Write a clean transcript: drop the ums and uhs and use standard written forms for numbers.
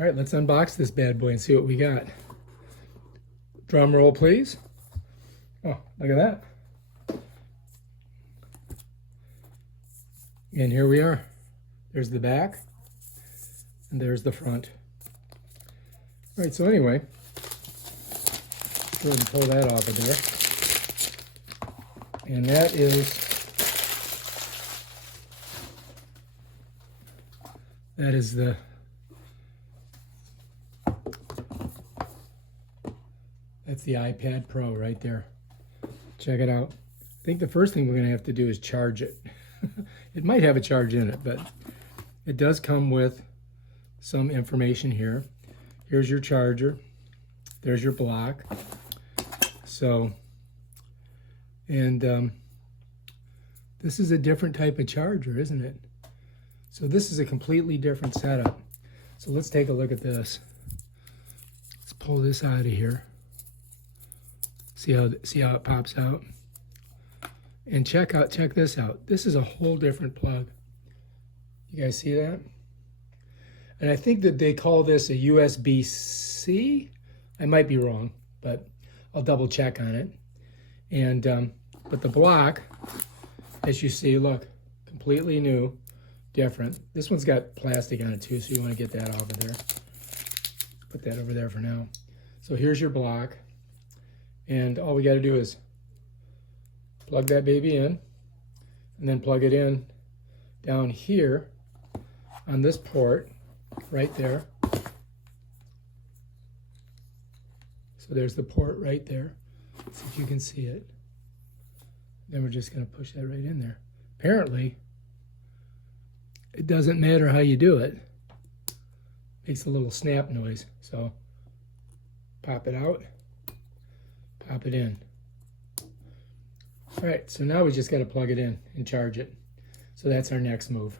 All right, let's unbox this bad boy and see what we got. Drum roll, please. Oh, look at that. And here we are. There's the back, and there's the front. All right, so anyway, go ahead and pull that off of there. And that is that's the iPad Pro right there. Check it out. I think the first thing we're going to have to do is charge it. It might have a charge in it, but it does come with some information here. Here's your charger. There's your block. So, and this is a different type of charger, isn't it? So this is a completely different setup. So let's take a look at this. Let's pull this out of here. See how it pops out. And check this out. This is a whole different plug. You guys see that? And I think that they call this a USB-C. I might be wrong, but I'll double check on it. And but the block, as you see, look, completely new, different. This one's got plastic on it too, so you want to get that off of there. Put that over there for now. So here's your block. And all we got to do is plug that baby in, and then plug it in down here on this port right there. So there's the port right there. See if you can see it. Then we're just going to push that right in there. Apparently, it doesn't matter how you do it. It makes a little snap noise. So pop it out. Pop it in. All right, so now we just got to plug it in and charge it. So that's our next move.